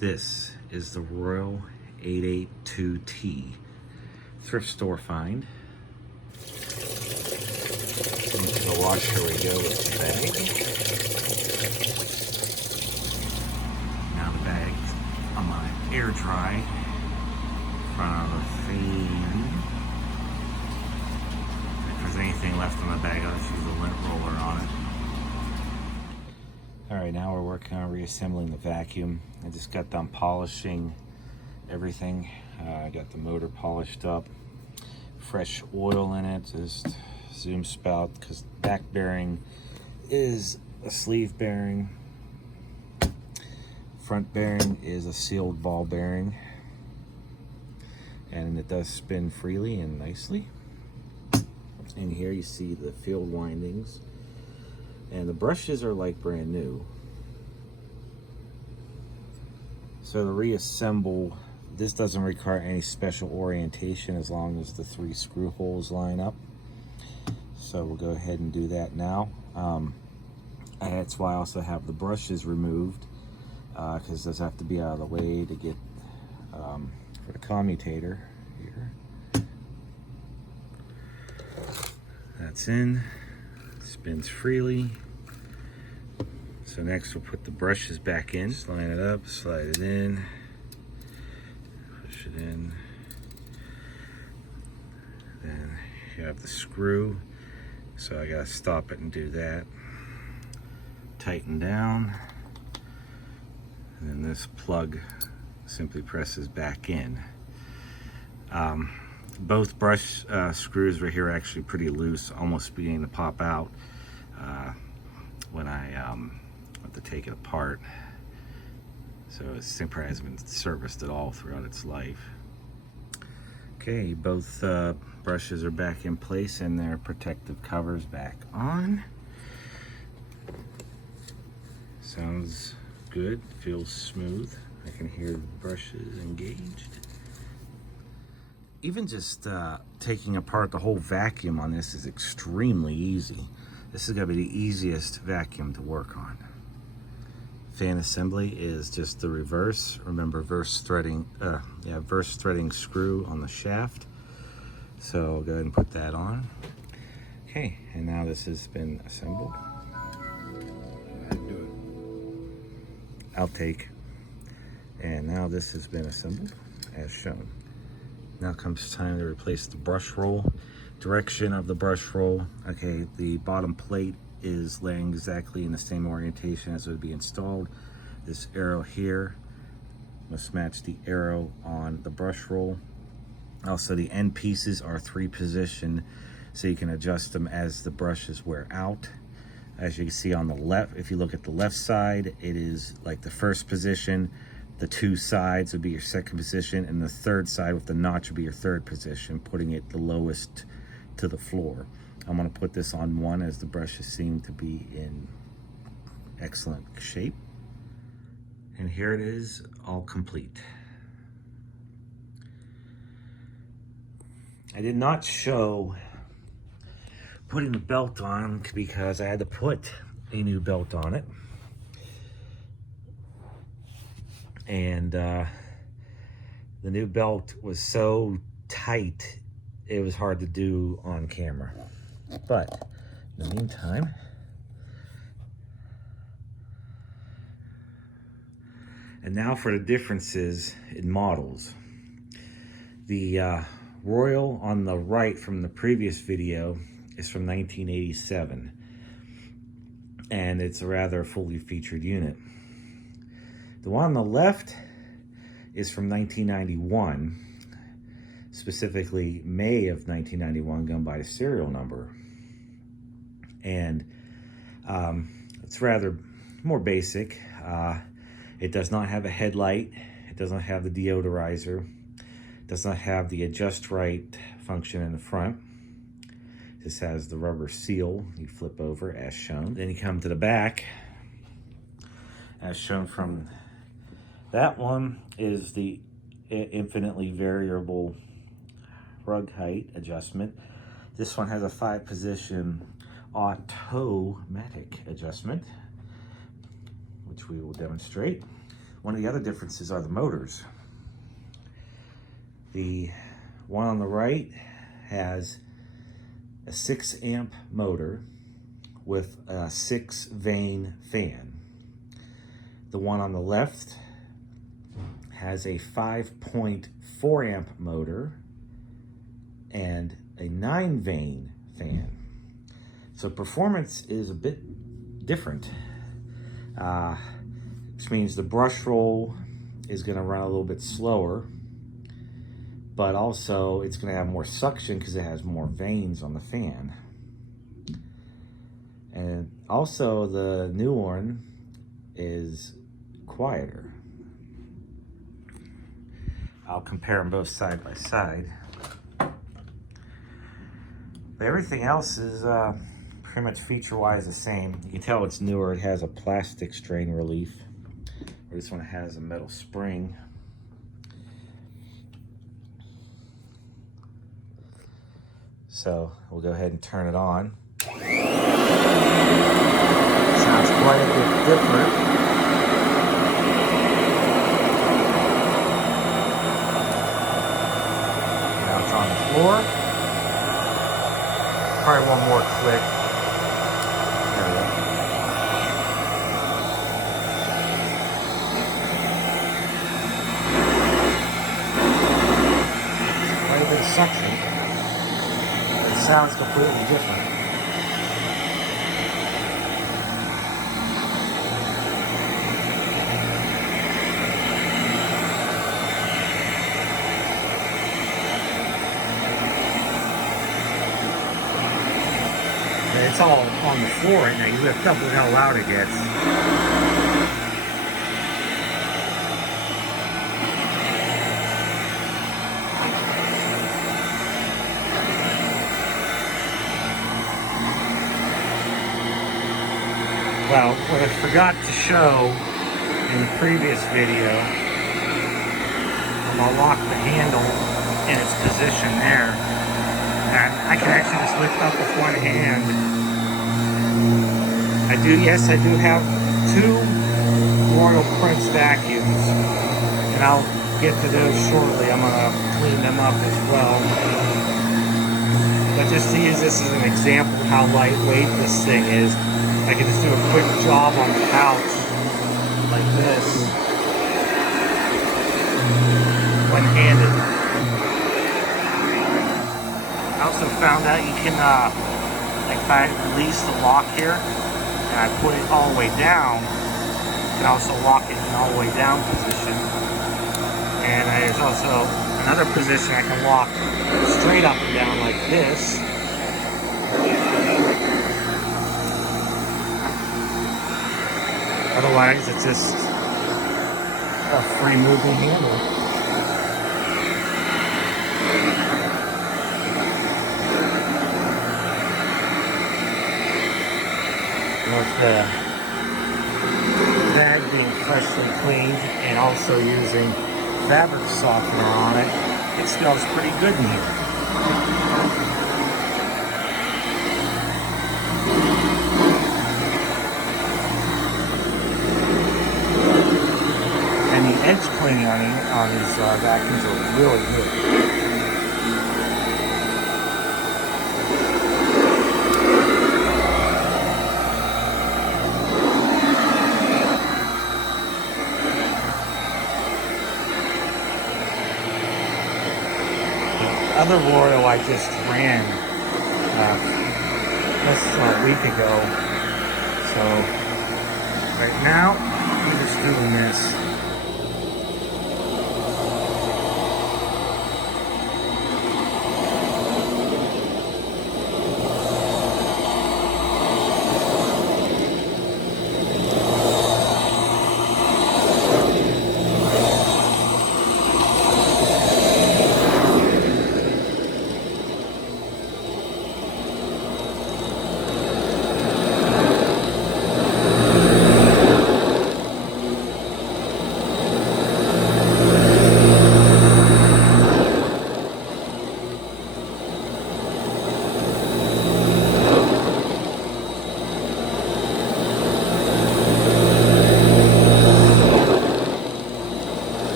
This is the Royal 882T thrift store find. Into the washer we go with the bag. Now the bag's on my air dry in front of the fan. If there's anything left on the bag, I'll just use a lint roller on it. Alright, now we're working on reassembling the vacuum. I just got done polishing everything. I got the motor polished up. Fresh oil in it, just zoom spout, because back bearing is a sleeve bearing. Front bearing is a sealed ball bearing. And it does spin freely and nicely. And here you see the field windings. And the brushes are like brand new. So to reassemble, this doesn't require any special orientation as long as the 3 screw holes line up. So we'll go ahead and do that now. That's why I also have the brushes removed, because those have to be out of the way to get for the commutator here. That's in. Spins freely. So next we'll put the brushes back in. Just line it up, slide it in, push it in. Then you have the screw, so I gotta stop it and do that. Tighten down, and then this plug simply presses back in. Both brush screws right here are actually pretty loose, almost beginning to pop out when I have to take it apart. So it's probably hasn't been serviced at all throughout its life. Okay, both brushes are back in place and their protective covers back on. Sounds good, feels smooth. I can hear the brushes engaged. Even just taking apart the whole vacuum on this is extremely easy. This is gonna be the easiest vacuum to work on. Fan assembly is just the reverse. Remember verse threading screw on the shaft. So I'll go ahead and put that on. Okay, and now this has been assembled. Outtake. And now this has been assembled as shown. Now comes time to replace the brush roll. Direction of the brush roll. Okay, the bottom plate is laying exactly in the same orientation as it would be installed. This arrow here must match the arrow on the brush roll. Also, the end pieces are 3 position, so you can adjust them as the brushes wear out. As you can see on the left, if you look at the left side, it is like the first position. The 2 sides would be your second position, and the 3rd side with the notch would be your 3rd position, putting it the lowest to the floor. I'm gonna put this on 1 as the brushes seem to be in excellent shape. And here it is, all complete. I did not show putting the belt on because I had to put a new belt on it. And the new belt was so tight, it was hard to do on camera. But in the meantime, and now for the differences in models. The Royal on the right from the previous video is from 1987, and it's a rather fully featured unit. The one on the left is from 1991, specifically May of 1991, going by the serial number. And it's rather more basic. It does not have a headlight. It does not have the deodorizer. It does not have the adjust right function in the front. This has the rubber seal you flip over as shown. Then you come to the back, as shown from that one is the infinitely variable rug height adjustment. This one has a 5-position automatic adjustment, which we will demonstrate. One of the other differences are the motors. The one on the right has a 6 amp motor with a 6 vane fan. The one on the left has a 5.4 amp motor and a 9 vane fan. So performance is a bit different, which means the brush roll is going to run a little bit slower, but also it's going to have more suction because it has more vanes on the fan. And also the new one is quieter. I'll compare them both side by side. But everything else is pretty much feature-wise the same. You can tell it's newer. It has a plastic strain relief. This one has a metal spring. So we'll go ahead and turn it on. Sounds quite a bit different. Now it's on the floor. Probably one more click. There we go. Quite a bit of suction. It sounds completely different. It's all on the floor right now. You lift up, look how loud it gets. Well, what I forgot to show in the previous video, I'm going to lock the handle in its position there. And I can actually just lift up with one hand. I do have 2 Royal Prince vacuums, and I'll get to those shortly. I'm going to clean them up as well. But just to use this as an example of how lightweight this thing is, I can just do a quick job on the pouch like this, one-handed. I also found out you can, like if I release the lock here, and I put it all the way down, you can also lock it in all the way down position. And there's also another position I can lock straight up and down like this. Otherwise, it's just a free moving handle. With the bag being freshly cleaned and also using fabric softener on it, it smells pretty good in here. And the edge cleaning on these vacuums are really good. Other Royal I just ran just a week ago. So right now I'm just doing this.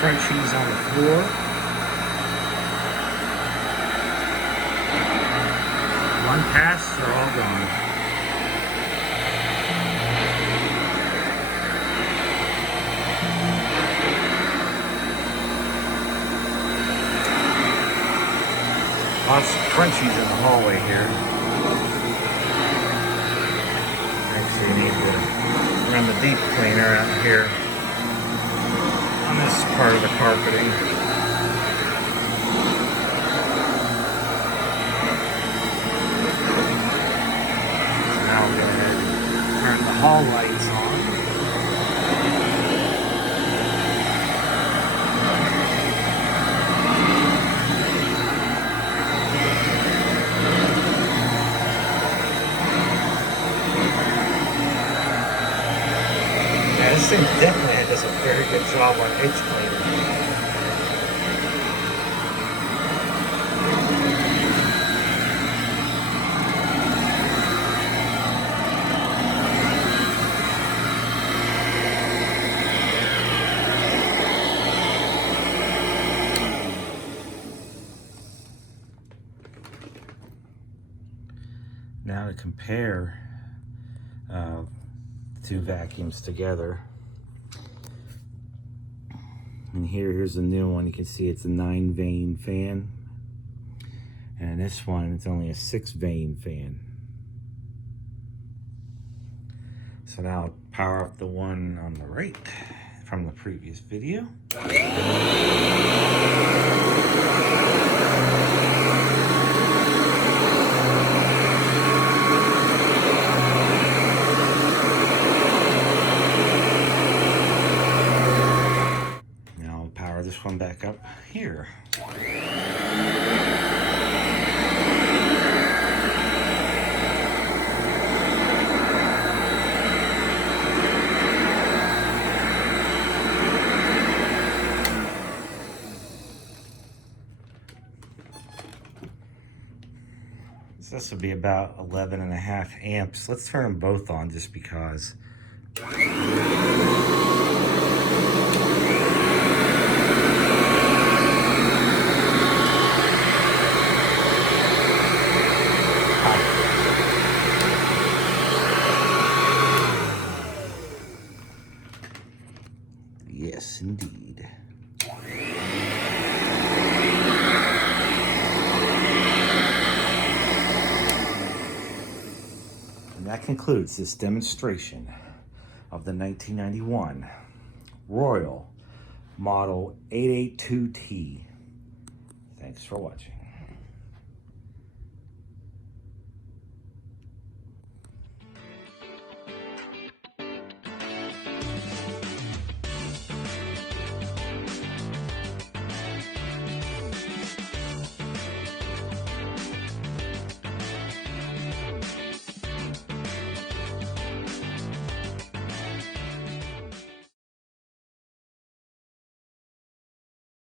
crunchies on the floor. One pass, they're all gone. Lots of crunchies in the hallway here. Actually, need to run the deep cleaner out here on this part of the carpeting. Now we'll go ahead and turn the hall lights on. This thing definitely does a very good job on edge cleaning. Now to compare two vacuums together. And here's a new one. You can see it's a 9-vane fan. And this one, it's only a 6-vane fan. So now I'll power up the one on the right from the previous video. This one back up here. So this will be about 11.5 amps. Let's turn them both on just because. Yes, indeed. And that concludes this demonstration of the 1991 Royal Model 882T. Thanks for watching.